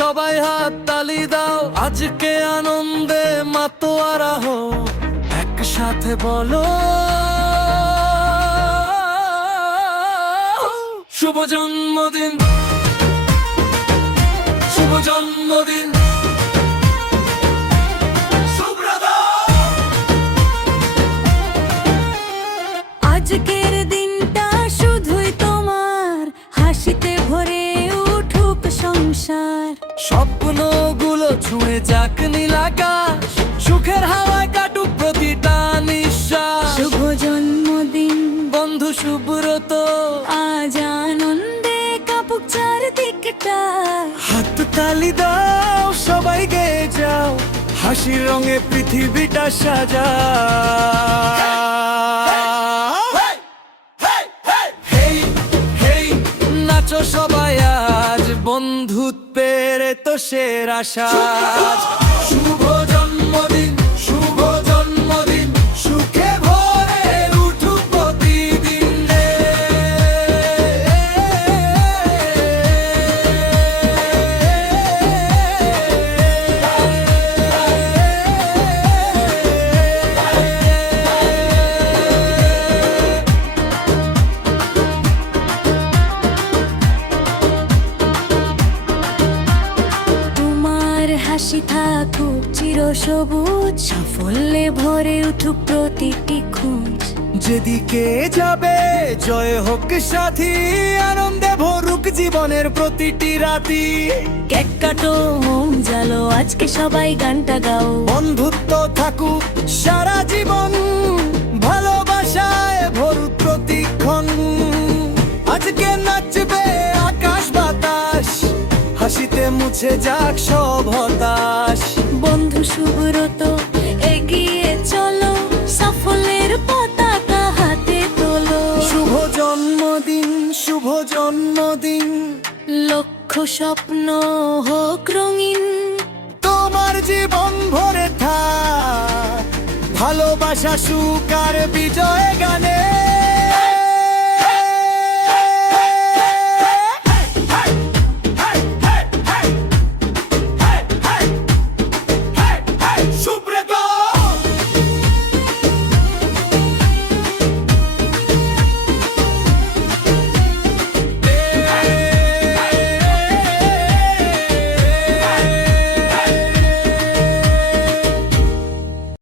সবাই হাত তালি দাও, আজকে আনন্দে মাতোয়ারা হো, একসাথে বলো শুভ জন্মদিন, শুভ জন্মদিন আজকের দিনটা শুধুই তোমার, হাসিতে ভরে উঠুক সংসার। স্বপ্নগুলো ছুঁয়ে যাক নীল আকাশ, সুখের হাওয়ায় কাটুক প্রতিটা নিঃশ্বাস। শুভ জন্মদিন বন্ধু সুব্রত, আজ আনন্দে কাপুক চারদিকটা। হাত তালি দাও, সবাই গেয়ে যাও, হাসির রঙে পৃথিবীটা সাজা। নাচো সবাই আজ, বন্ধুত্বের তো সেরা সাজ। শুভ জন্মদিন, শুভ জন্মদিন, সুখে ভরে উঠুক প্রতিদিন রে। তোমার হাসি থাকুক চির সবুজ, সাফল্যে ভরে উঠুক প্রতিটি খুঁজ। যেদিকে যাবে জয় হোক সাথী, আনন্দে ভরুক জীবনের প্রতিটি রাতি। কেক কাটো, মোম জ্বালো, আজকে সবাই গানটা গাও। বন্ধুত্ব থাকুক সারা জীবন, ভালোবাসায় ভরুক প্রতিক্ষণ। আজকে নাচবে আকাশ বাতাস, হাসিতে মুছে যাক সব হতাশ। বন্ধু সুব্রত, এগিয়ে চলো, সাফল্যের পতাকা হাতে তোলো। শুভ জন্মদিন, শুভ জন্মদিন, লক্ষ্য স্বপ্ন হোক রঙিন। তোমার জীবন ভরে থাক ভালোবাসা, সুখ আর বিজয় গানে।